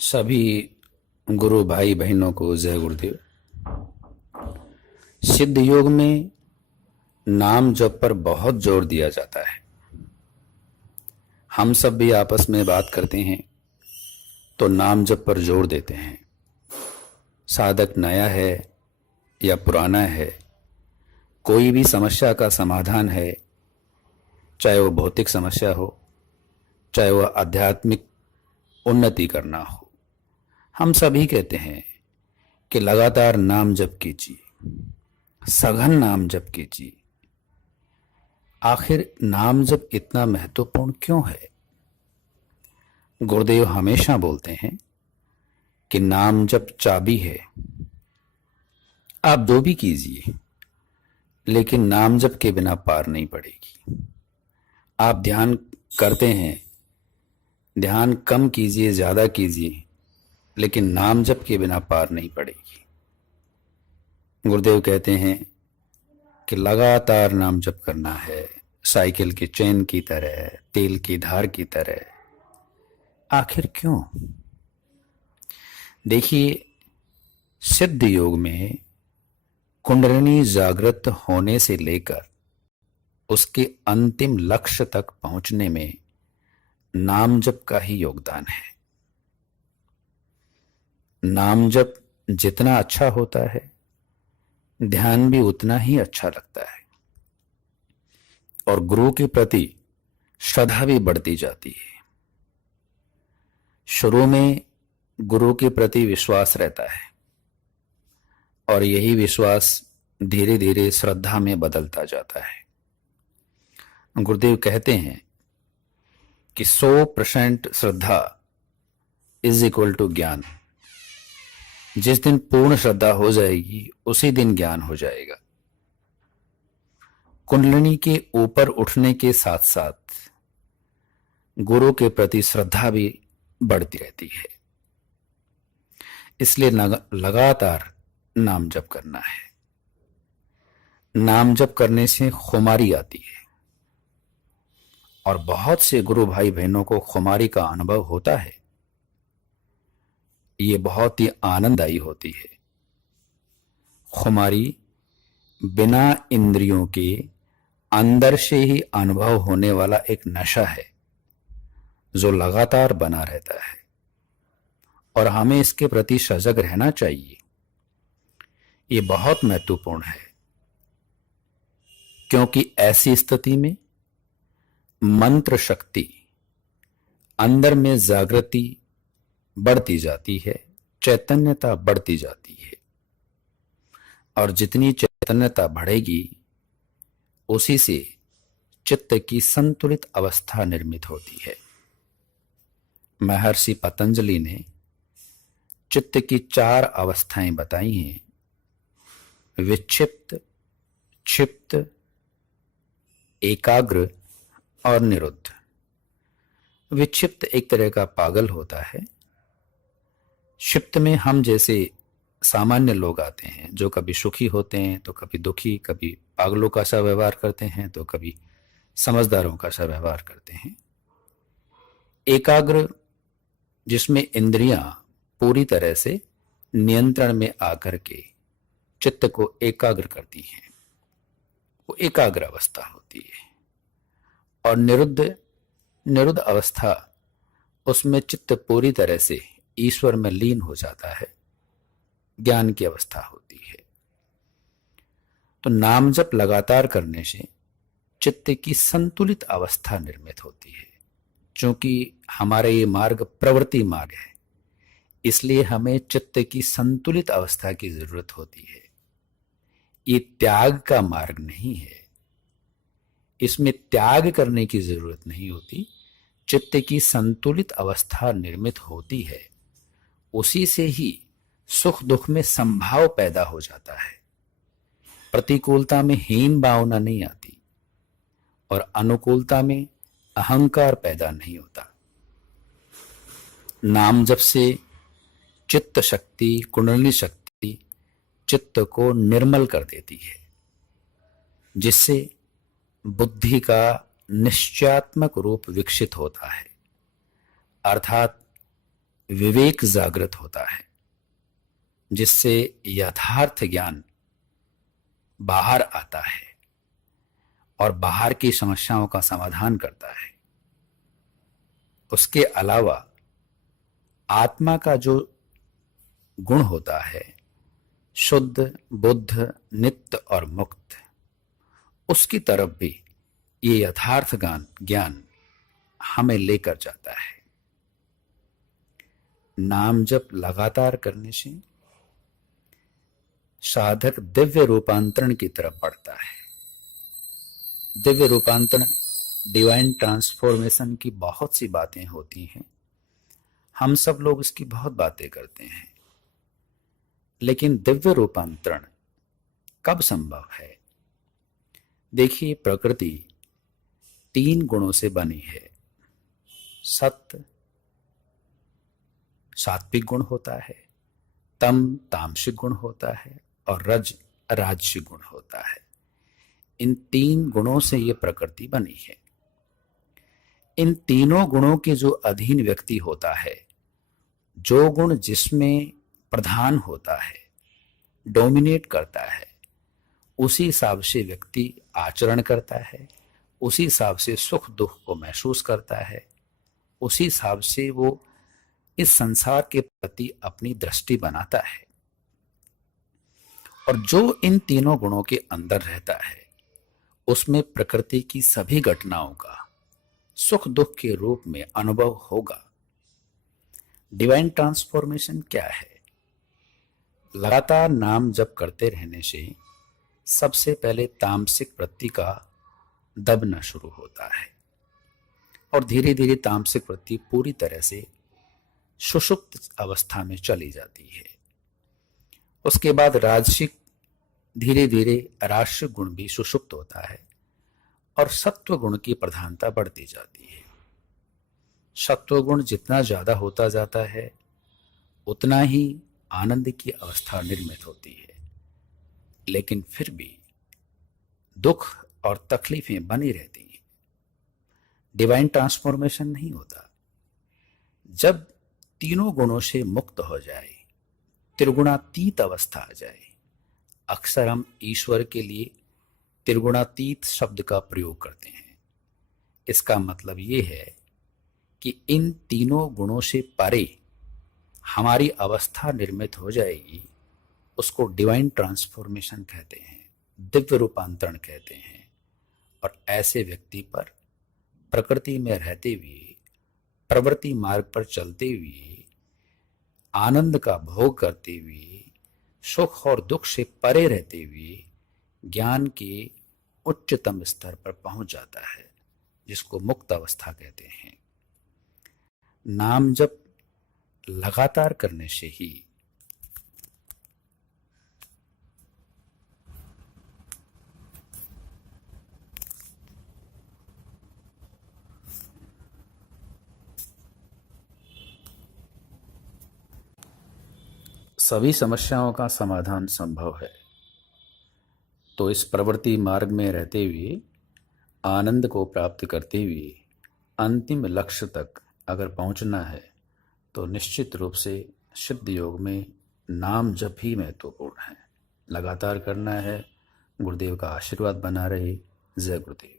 सभी गुरु भाई बहनों को जय गुरुदेव। सिद्ध योग में नाम जप पर बहुत जोर दिया जाता है। हम सब भी आपस में बात करते हैं तो नाम जप पर जोर देते हैं। साधक नया है या पुराना है, कोई भी समस्या का समाधान है, चाहे वो भौतिक समस्या हो, चाहे वह आध्यात्मिक उन्नति करना हो, हम सभी कहते हैं कि लगातार नाम जप कीजिए, सघन नाम जप कीजिए। आखिर नाम जप इतना महत्वपूर्ण क्यों है? गुरुदेव हमेशा बोलते हैं कि नाम जप चाबी है। आप दो भी कीजिए, लेकिन नाम जप के बिना पार नहीं पड़ेगी। आप ध्यान करते हैं, ध्यान कम कीजिए, ज्यादा कीजिए, लेकिन नाम जप के बिना पार नहीं पड़ेगी। गुरुदेव कहते हैं कि लगातार नाम जप करना है, साइकिल के चेन की तरह, तेल की धार की तरह। आखिर क्यों? देखिए, सिद्ध योग में कुंडलिनी जागृत होने से लेकर उसके अंतिम लक्ष्य तक पहुंचने में नाम जप का ही योगदान है। नाम जप जितना अच्छा होता है, ध्यान भी उतना ही अच्छा लगता है और गुरु के प्रति श्रद्धा भी बढ़ती जाती है। शुरू में गुरु के प्रति विश्वास रहता है और यही विश्वास धीरे धीरे श्रद्धा में बदलता जाता है। गुरुदेव कहते हैं कि 100% श्रद्धा इज इक्वल टू ज्ञान। जिस दिन पूर्ण श्रद्धा हो जाएगी, उसी दिन ज्ञान हो जाएगा। कुंडलिनी के ऊपर उठने के साथ साथ गुरु के प्रति श्रद्धा भी बढ़ती रहती है। इसलिए लगातार नाम जप करना है। नाम जप करने से खुमारी आती है और बहुत से गुरु भाई बहनों को खुमारी का अनुभव होता है। ये बहुत ही आनंददायी होती है। खुमारी बिना इंद्रियों के अंदर से ही अनुभव होने वाला एक नशा है जो लगातार बना रहता है और हमें इसके प्रति सजग रहना चाहिए। ये बहुत महत्वपूर्ण है, क्योंकि ऐसी स्थिति में मंत्र शक्ति अंदर में जागृति बढ़ती जाती है, चैतन्यता बढ़ती जाती है और जितनी चैतन्यता बढ़ेगी, उसी से चित्त की संतुलित अवस्था निर्मित होती है। महर्षि पतंजलि ने चित्त की 4 अवस्थाएं बताई हैं: विक्षिप्त, क्षिप्त, एकाग्र और निरुद्ध। विक्षिप्त एक तरह का पागल होता है। क्षिप्त में हम जैसे सामान्य लोग आते हैं, जो कभी सुखी होते हैं तो कभी दुखी, कभी पागलों का सा व्यवहार करते हैं तो कभी समझदारों का सा व्यवहार करते हैं। एकाग्र, जिसमें इंद्रियां पूरी तरह से नियंत्रण में आकर के चित्त को एकाग्र करती हैं, वो एकाग्र अवस्था होती है। और निरुद्ध अवस्था, उसमें चित्त पूरी तरह से ईश्वर में लीन हो जाता है, ज्ञान की अवस्था होती है। तो नाम जप लगातार करने से चित्त की संतुलित अवस्था निर्मित होती है। चूंकि हमारा ये मार्ग प्रवृत्ति मार्ग है, इसलिए हमें चित्त की संतुलित अवस्था की जरूरत होती है। ये त्याग का मार्ग नहीं है, इसमें त्याग करने की जरूरत नहीं होती। चित्त की संतुलित अवस्था निर्मित होती है, उसी से ही सुख दुख में संभाव पैदा हो जाता है। प्रतिकूलता में हीन भावना नहीं आती और अनुकूलता में अहंकार पैदा नहीं होता। नाम जप से चित्त शक्ति, कुंडलिनी शक्ति चित्त को निर्मल कर देती है, जिससे बुद्धि का निश्चयात्मक रूप विकसित होता है। अर्थात विवेक जागृत होता है, जिससे यथार्थ ज्ञान बाहर आता है और बाहर की समस्याओं का समाधान करता है। उसके अलावा आत्मा का जो गुण होता है, शुद्ध, बुद्ध, नित्य और मुक्त, उसकी तरफ भी ये यथार्थ ज्ञान हमें लेकर जाता है। नाम जप लगातार करने से साधक दिव्य रूपांतरण की तरफ बढ़ता है। दिव्य रूपांतरण, डिवाइन ट्रांसफॉर्मेशन की बहुत सी बातें होती हैं, हम सब लोग इसकी बहुत बातें करते हैं, लेकिन दिव्य रूपांतरण कब संभव है? देखिए, प्रकृति 3 गुणों से बनी है। सत्य सात्विक गुण होता है, तम तामसिक गुण होता है और रज राजसिक गुण होता है। इन 3 गुणों से ये प्रकृति बनी है। इन तीनों गुणों के जो अधीन व्यक्ति होता है, जो गुण जिसमें प्रधान होता है, डोमिनेट करता है, उसी हिसाब से व्यक्ति आचरण करता है, उसी हिसाब से सुख दुख को महसूस करता है, उसी हिसाब से वो इस संसार के प्रति अपनी दृष्टि बनाता है। और जो इन तीनों गुणों के अंदर रहता है, उसमें प्रकृति की सभी घटनाओं का सुख दुख के रूप में अनुभव होगा। डिवाइन ट्रांसफॉर्मेशन क्या है? लगातार नाम जप करते रहने से सबसे पहले तामसिक वृत्ति का दबना शुरू होता है और धीरे धीरे तामसिक वृत्ति पूरी तरह से सुषुप्त अवस्था में चली जाती है। उसके बाद राजसिक, धीरे धीरे राजसिक गुण भी सुषुप्त होता है और सत्व गुण की प्रधानता बढ़ती जाती है। सत्व गुण जितना ज्यादा होता जाता है, उतना ही आनंद की अवस्था निर्मित होती है, लेकिन फिर भी दुख और तकलीफें बनी रहती हैं। डिवाइन ट्रांसफॉर्मेशन नहीं होता। जब तीनों गुणों से मुक्त हो जाए, त्रिगुणातीत अवस्था आ जाए, अक्सर हम ईश्वर के लिए त्रिगुणातीत शब्द का प्रयोग करते हैं। इसका मतलब ये है कि इन तीनों गुणों से परे हमारी अवस्था निर्मित हो जाएगी। उसको डिवाइन ट्रांसफॉर्मेशन कहते हैं, दिव्य रूपांतरण कहते हैं। और ऐसे व्यक्ति पर प्रकृति में रहते हुए, प्रवृत्ति मार्ग पर चलते हुए, आनंद का भोग करते हुए, सुख और दुख से परे रहते हुए ज्ञान के उच्चतम स्तर पर पहुंच जाता है, जिसको मुक्त अवस्था कहते हैं। नाम जप लगातार करने से ही सभी समस्याओं का समाधान संभव है। तो इस प्रवृत्ति मार्ग में रहते हुए, आनंद को प्राप्त करते हुए अंतिम लक्ष्य तक अगर पहुंचना है, तो निश्चित रूप से सिद्ध योग में नाम जप ही महत्वपूर्ण है। लगातार करना है। गुरुदेव का आशीर्वाद बना रहे। जय गुरुदेव।